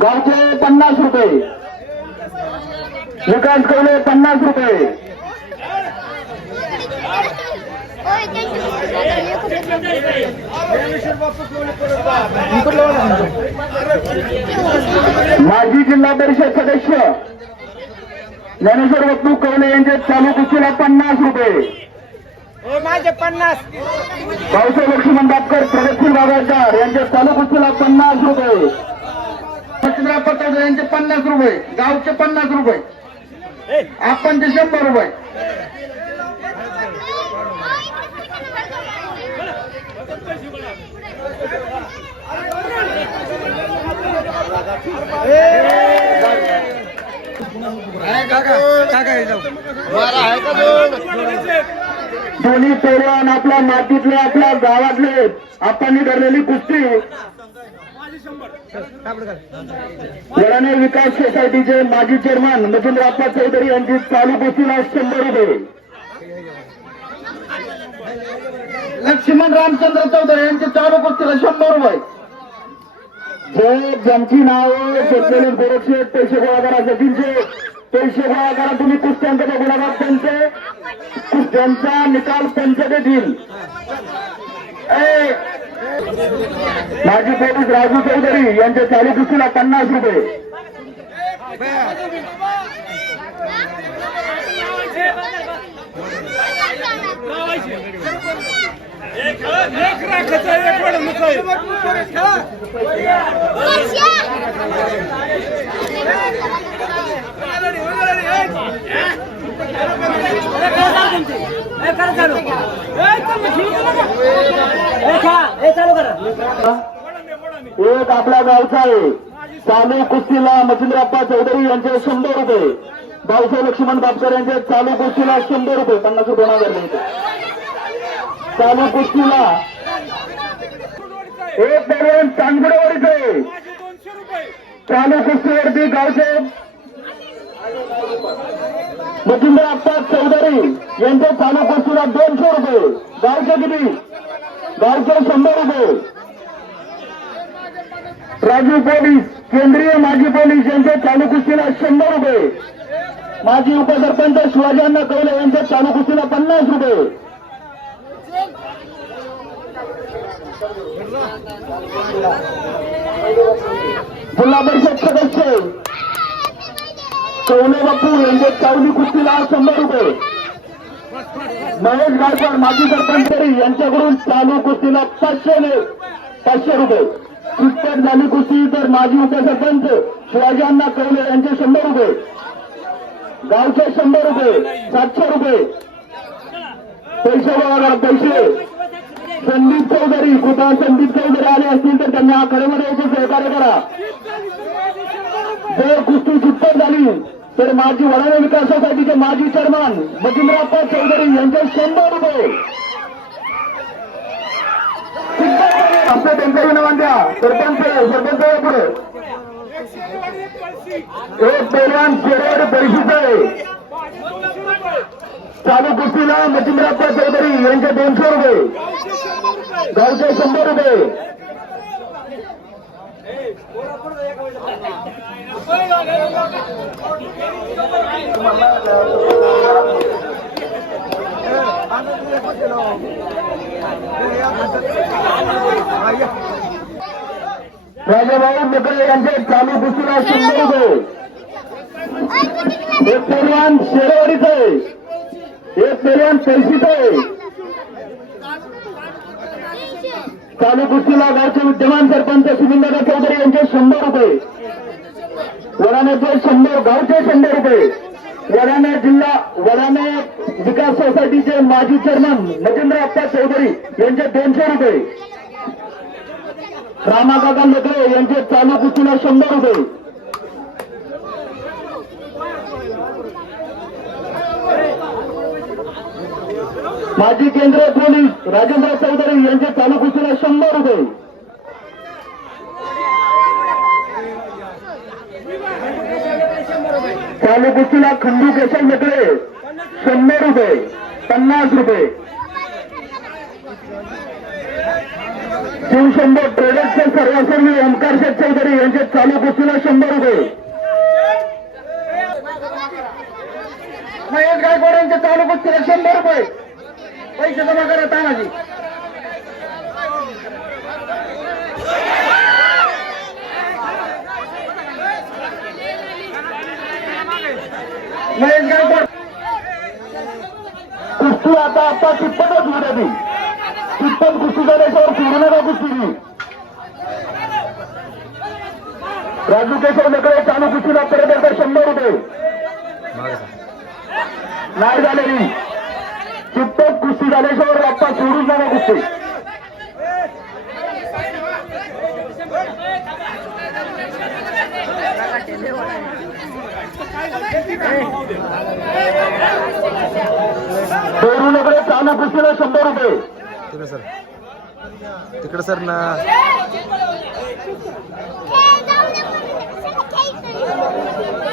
गावचे पन्नास रुपये. विकास कवले पन्नास रुपये. माजी जिल्हा परिषद सदस्य ज्ञानेश्वर बप्पू कवले यांचे चालू कुस्तीला पन्नास रुपये. माझे पन्नास. पावसे लक्ष्मण बापकर प्रगतशील बाबाचार यांच्या चालू कुस्तीला पन्नास रुपये. सचिनराव पटोदे यांचे पन्नास रुपये. गावचे पन्नास रुपये. आपण ते शंभर रुपये. दोन्ही पैलवान आपल्या मातीतले आपल्या गावातले आपण धरलेली कुस्ती. वडाणे विकास सोसायटीचे माजी चेअरमन मच्छिंद्रप्पा चौधरी यांची चालू कुस्तीला शंभर रुपये. लक्ष्मण रामचंद्र चौधरी यांचे चालू कुस्तीला शंभर रुपये. जे ज्यांची नावं शेतकरी गोरक्षे पैसे गोळा करा जतींचे पैसे गोळा करा तुम्ही कुस्त्यांचे गुणाबाद त्यांचे. कुस्त्यांचा निकाल पंच देतील माजी पोलीस राजू चौधरी यांच्या चालू कुस्तीला पन्नास रुपये. एक एक आपला गावचा आहे चालू कुस्तीला मच्छिंद्रप्पा चौधरी यांचे शंभर रुपये. भाऊसाहेब लक्ष्मण बापकर यांचे चालू कुस्तीला शंभर रुपये. पन्नास रुपये चालू कुस्तीला एक दरम्यान चांदगडवाडीचे चालू कुस्तीवरती गावचे. मच्छिंद्र आप्पा चौधरी यांच्या चालू कुस्तीला दोनशे रुपये. गावचे किती? गावचे शंभर रुपये. राजू पोलीस केंद्रीय माजी पोलीस यांच्या चालू कुस्तीला शंभर रुपये. माजी उपसरपंच शिवाजी अण्णा कवले यांच्या चालू कुस्तीला पन्नास रुपये. जिल्हा परिषद सदस्य कवले बापू यांचे चावली कुस्तीला शंभर रुपये. महेश गायकवाड माजी सरपंच यांच्याकडून चालू कुस्तीला पाचशे पाचशे रुपये. चित्तट झाली कुस्ती तर माजी उपसरपंच शिवाजी अण्णा कवले यांचे शंभर रुपये. गावचे शंभर रुपये सातशे रुपये. पैसे गोळा पैसे. संदीप चौधरी कुठं संदीप चौधरी आले असतील तर त्यांना आखाड्यामध्ये यायचे सहकार्य करा. जर कुस्ती चित्तट झाली तर माजी वडाणे विकासासाठीचे माजी चेअरमन मजिंद्राप्पा चौधरी यांचे शंभर रुपये. आपल्या त्यांच्या विनवान द्या सरपंच सरपंच पुढे. एक पैलवान शेरवाडी परिषद आहे. चालू कुस्तीला मचिंद्रप्पा चौधरी यांचे दोनशे रुपये. गावचे शंभर रुपये. राजाभाऊ मेकळे यांचे चालू कुस्तीला शंभर रुपये. शेरवाडीचं. एक मिलियन पैशीचं आहे. चालू कुस्तीला गावचे विद्यमान सरपंच सुविंदर चौधरी यांचे शंभर रुपये. वडाण्याचे शंभर गावचे शंभर रुपये. वडाणा जिल्हा वडाणा विकास सोसायटीचे माजी चेअरमन नजेंद्र अप्पा चौधरी यांचे दोनशे रुपये. रामाकाका लेकरे यांचे चालू कुस्तीला शंभर रुपये. माजी केंद्रीय पोलीस राजेंद्र चौधरी यांचे चालू कुस्तीला शंभर रुपये. चालू कुस्तीला खंडू केशव मेकळे शंभर रुपये पन्नास रुपये. शिवशंभो ट्रेडर्सचे सर्वसर्वी ओमकार शेठ चौधरी यांचे चालू कुस्तीला शंभर रुपये. महेश गायकवाड यांचे चालू कुस्तीला शंभर रुपये. पैसे जमा करा तानाजी महेश गायकवाड कुस्ती आता आता तिप्पटच होऊ द्या ती तिप्पट कुस्ती झाल्याशिवाय सोडू नका कुस्ती राजू केशव लेकडे चालू कुस्तीला परत एकदा शंभर रुपये नाही झालेली तिप्पट कुस्ती झाल्याशिवाय बाप्पा सोडून नका कुस्ती बेरुनकडे चालू कुस्तीला शंभर रुपये. तिकडे सर. तिकडे सर ना.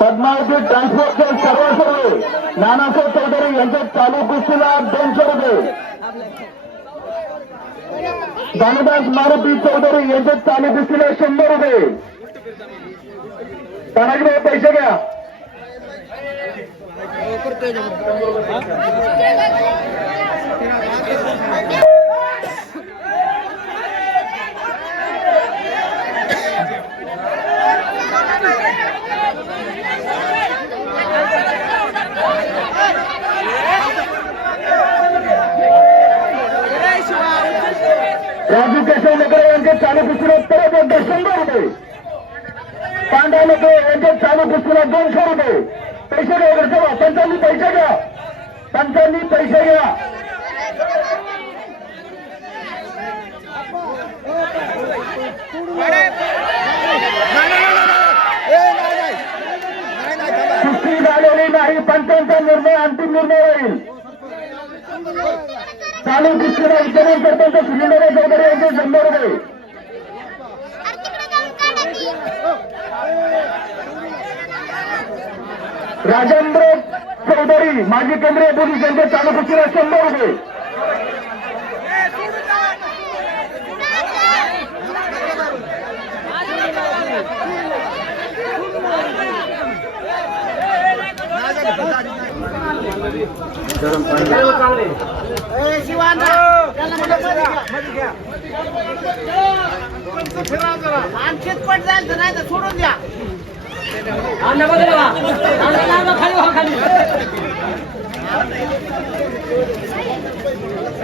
पद्मावती ट्रान्सपोर्टचे सर्व सर्व नानासाहेब चौधरी यांच्या चालू कुस्तीला दोनशे रुपये. दानदास मारुती चौधरी यांच्या चालू कुस्तीला शंभर रुपये. तानाजीभाई पैसे घ्या राजू केशव नगर यांचे चालू कुस्तीला परत एकदा शंभर रुपये. पांढरा नगर यांचे चालू कुस्तीला दोनशे रुपये. पैसे घ्या वगैरे चला पंचांनी पैसे घ्या. पंचांनी पैसे घ्या. कुस्ती झालेली नाही पंचांचा निर्णय अंतिम निर्णय होईल. चालू कुस्तीला वितरण सरपंच सुनील चौधरी यांचे शंभर रुपये. राजेंद्र चौधरी माजी केंद्रीय पोलीस यांचे चालू कुस्तीला शंभर रुपये. आणखीच जायचं नाही तर सोडून द्या.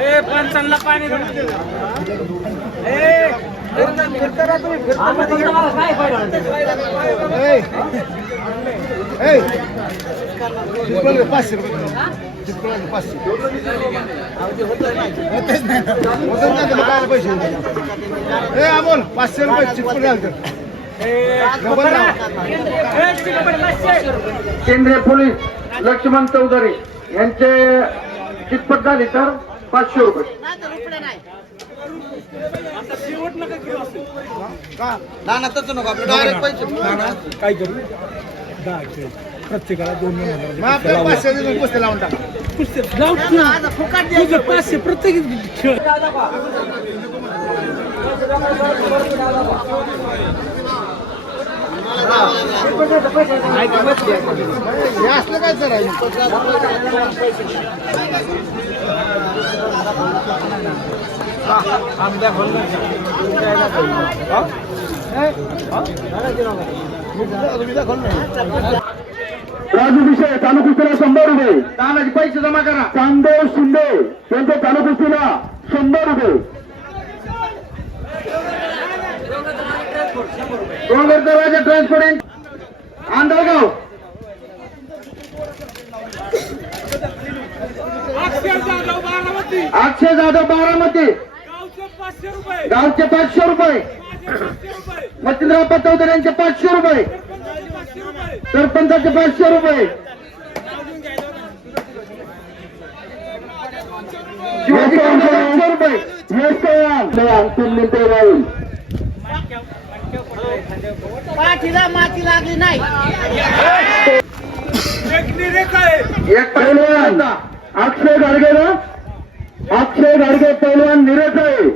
ए पंचांना पाणी. पाचशे रुपये पाचशे. पैसे? ए अमोल पाचशे रुपये चिटकून केंद्रीय पोलीस लक्ष्मण चौधरी यांचे कितपत झाली तर पाचशे रुपये. नको पैसे काय करू दहा प्रत्येकाला दोन दोन पाचशे कुस्ती लावून पाचशे प्रत्येक खेळ हे असलं काय सर आहे राजू विषय चालू कुस्तीला शंभर रुपये तानाजी पैसे जमा करा चांदेव शिंदे यांच्या चालू कुस्तीला शंभर रुपये डोंगरचा राजा ट्रान्सपरंट आंधळगाव अक्षर जाधव बारामती. अक्षय जाधव बारामती. गावचे पाचशे रुपये. मच्छिंद्रप्पा चौधरी यांचे पाचशे रुपये. सरपंचाचे पाचशे रुपये. पाचशे रुपये. अंतिम मिळते राहील पाठीला माती लागली नाही. एक पैलवान. अक्षय गाडगे अक्षय गाडगे पैलवान निरज आहे.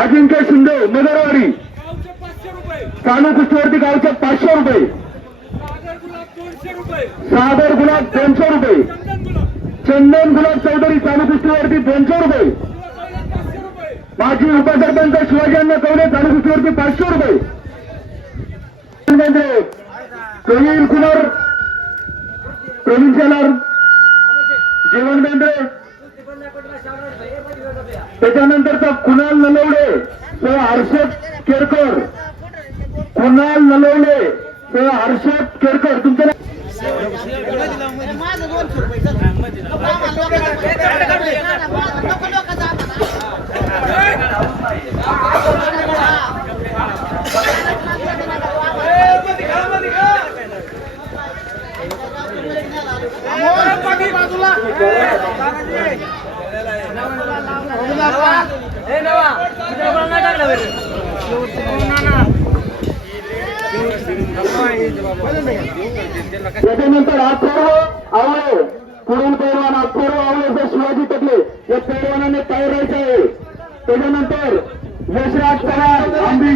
अजिंक्य शिंदे नगरवाडी गावचे पाचशे कुस्तीवरती गावचे पाचशे रुपये. सादर गुलाब दोनशे रुपये. चंदन गुलाब चौधरी चालू कुस्तीवरती दोनशे रुपये. माजी उपसरपंच शिवाजी अण्णा कवडे चालू कुस्तीवरती पाचशे रुपये. प्रवीण कुमार प्रवीण शेलार जीवन बेंद्रे त्याच्यानंतरचा कुणाल नलवडे ते हर्षद केरकर. कुणाल नलवडे ते हर्षद केरकर. तुमचं नाव? माझं दोनशे रुपये चल. नको आम्हाला लोकांचं. माझं नको लोकांचं आम्हाला. त्याच्यानंतर अथर्व आवळे. पुरण पैलवान अथर्व आवळे जे शिवाजी टकले या पैलवानाने तयार राहायचे आहे. त्याच्यानंतर यशराज पवार आंबी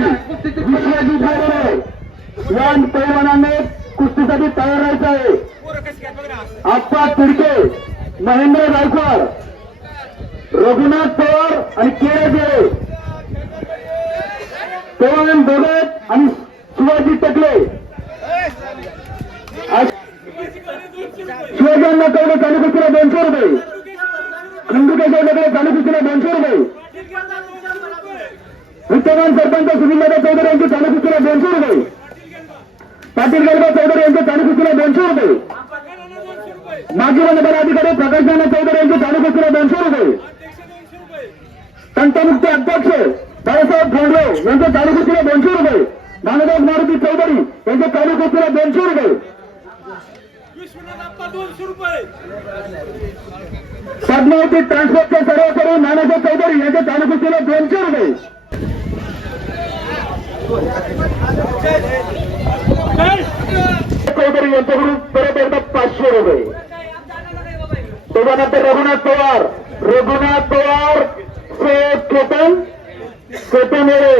विश्वजी बोरडे या पैलवानाने कुस्तीसाठी तयार राहायचं आहे. आप्पा तिडके महेंद्र गायकवाड रघुनाथ पवार आणि केळे जेळे पैलवान बोगत आणि शिवाजी टकले आज शिवाजींना कवडे दोनशे रुपये खंडुकेश्वर नकडे चालू दोनशे रुपये विद्यमान सरपंच सुनीलदादा चौधरी यांच्या चालू दोनशे रुपये पाटील गरबा चौधरी यांच्या चालू दोनशे रुपये माजी वनपर अधिकारी प्रकाश नाना चौधरी यांच्या चालू दोनशे रुपये संतमुक्त अध्यक्ष बाळासाहेब खोंडे यांच्या चालू दोनशे रुपये मानदास मारुती चौधरी यांच्या चालू दोनशे रुपये पद्मावती ट्रान्सपोर्टचे सर्व करून नानासाहेब चौधरी यांच्या चालू दोनशे रुपये. चौधरी यांच्याकडून परत एकदा पाचशे रुपये. त्याच्यानंतर रघुनाथ पवार. रघुनाथ पवार सेठ केतन केतनेरे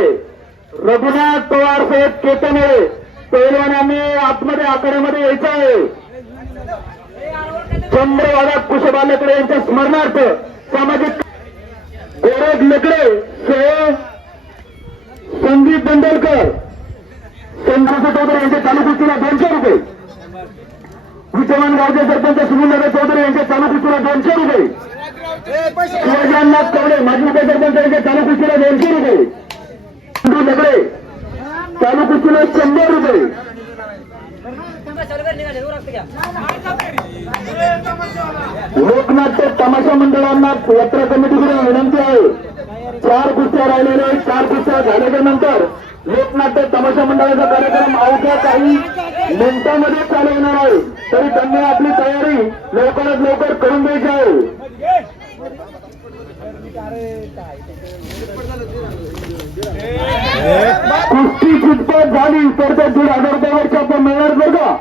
रघुनाथ पवार सेठ केतनेरे पैलवानांनी आतमध्ये आकड्यामध्ये यायचं आहे. चंद्रवाडा कुशबालेकडे यांच्या स्मरणार्थ सामाजिक गोरख लेकडे सह संदीप बंडलकर चंद्रशेखर चौधरी यांच्या चालू कुस्तीला दोनशे रुपये. विद्यमान गावचे सरपंच सुनील चौधरी यांच्या चालू कुस्तीला दोनशे रुपये. शिवाजी कवडे माजी उपसरपंच यांच्या चालू कुस्तीला दोनशे रुपये. संदीप लेकडे चालू कुस्तीला शंभर रुपये. लोकनाट्य तमाशा मंडळांना यात्रा कमिटीकडून विनंती आहे. चार कुस्त्या राहिलेल्या आहेत. चार कुस्त्या झाल्याच्यानंतर लोकनाट्य तमाशा मंडळाचा कार्यक्रम अवघ्या काही मिनिटांमध्ये चालू होणार आहे. तरी त्यांनी आपली तयारी लवकरात लवकर करून द्यायची आहे. कुस्ती चितपट झाली तर त्या दीड हजार रुपयावरच्या आपण मिळणार बरं का?